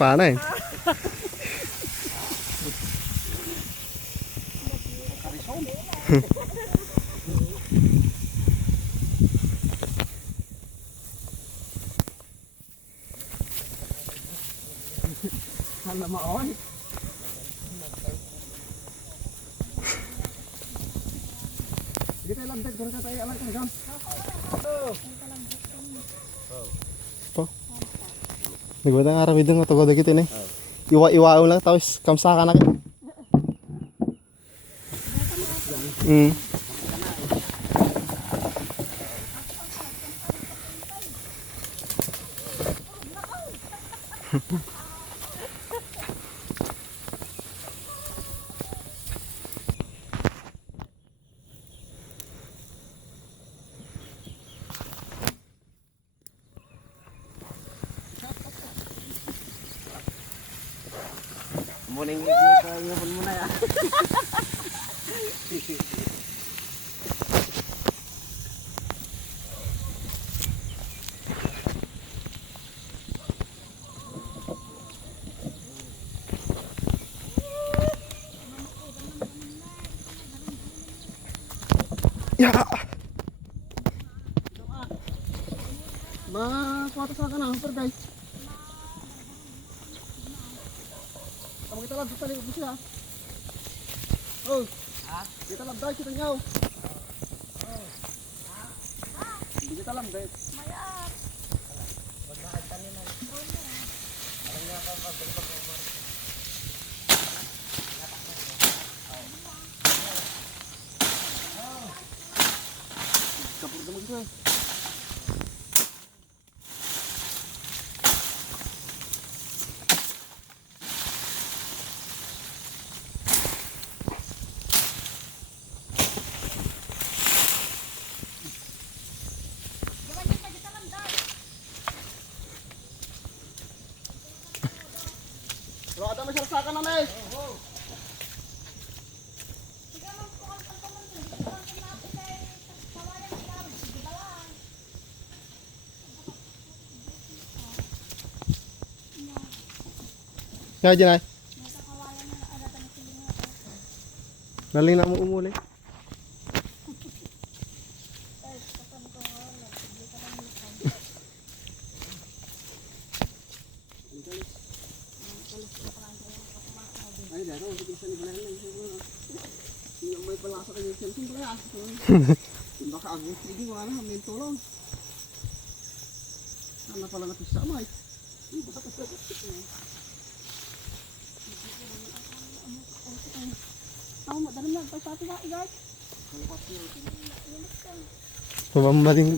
Paano eh? Hala maon. Sige tayo lang, dagdag ka tayo alam ka gam. Po. Nagwada nga ramid ng tugod dagit ini. Iwa-iwa lang tapos kamsa ka na kay. Muning kita ngapon muna ya. Ya. Kuwata sa kana per guys. Kamu kita lang tali ko siya. Oh. Kita lang dai kita ngaw. Oh. Kita lang dai. Mayat. Wag kanina. Alam niya ka pag kapur naman ko. Bro, ada masyarakat na eh. Ya dyan ay. Galing na mo umuli. Ay, dito, sige sa nila lang. Hindi may palasa kayo sa simple ah. Baka agos hindi wala na may tulong. Ano pala na pisa mai. Baka pisa. Ako madalam lang pa sa atin guys.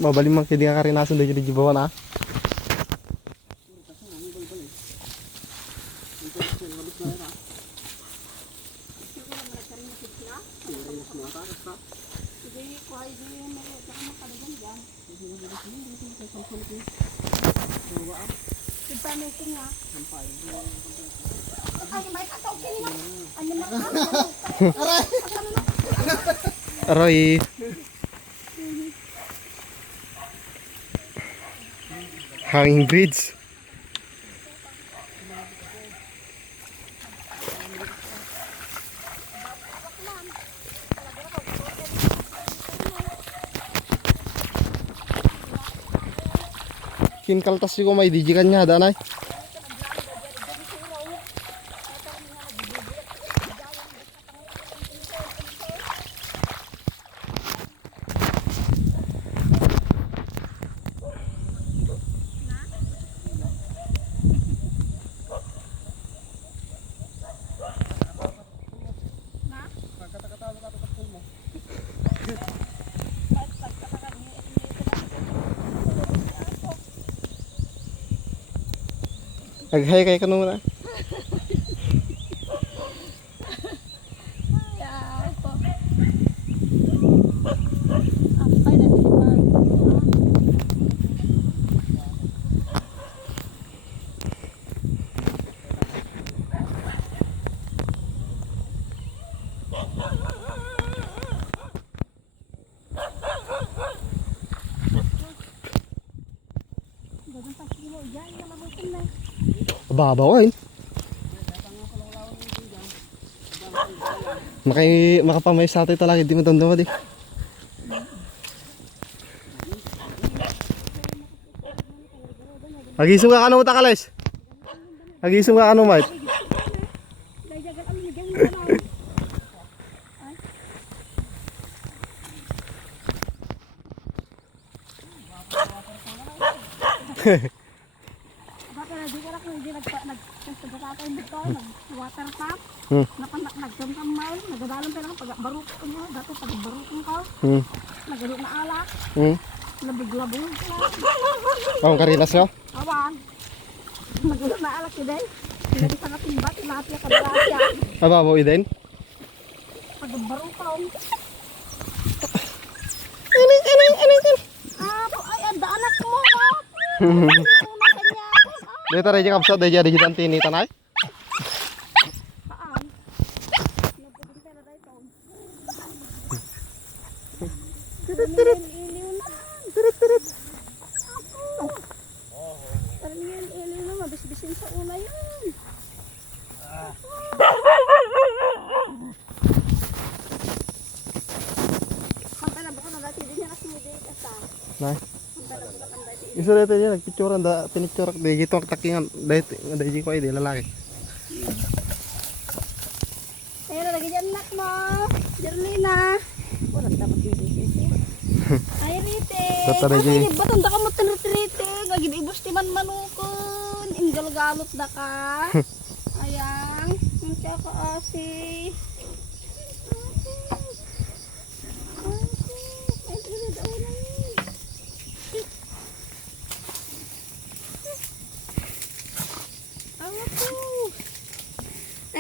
Mabaling man kaya ka rin nasun doon yung jibawan ah. Aroy. Hanging bridge. Kinkaltas ko may dijikan niya danay. Nag-hi kay kanuna. Babaw eh. Makapamay sa atin talaga, di mo damdamad eh. Agisum ka kanong utakalis? Agisum ka kanong mate? Bakit na di ko rin hindi nagsagatata yung dito, nag-water tap, Hmm. nagkamkamay, nagdadalan pa lang pag-barukon niya, dato pag-barukon ka, Hmm. nagalo na alak, Hmm. labig-labog ka, Oh, karinas yo. awan, nagalo na alak yun eh, hindi sa katimbat, lahat niya kadalasia, Ababaw din. pag-barukon. Ay, ang daanak mo, ha? Una kanya, Dito rin yung kapsat, dahil dyan ang tinita na eh. paan? Napupunta na tayo ito. Iliw na. Parang yun, iliw na. Mabisbisin sa una yun. Pantala ba ko na dati din yan kasi hindi kasa. Nay. Pantala ba ka dati. Isa dito yan, nagpicturean, pinicturean, dahil gito ang takingan, dahil ko ay di lalaki. Ayun na, lagi dyan nak mo. Jerlina. Walang dapat yung dito. Ay, Rite. Data na Ay, dyan. ba't ang daka mo tinrite? Gagin ibos ti man manukon. Ingalgalot na ka. Ayang. Ang siya ka asi. Ay, tinid ako na yun. Awat ko.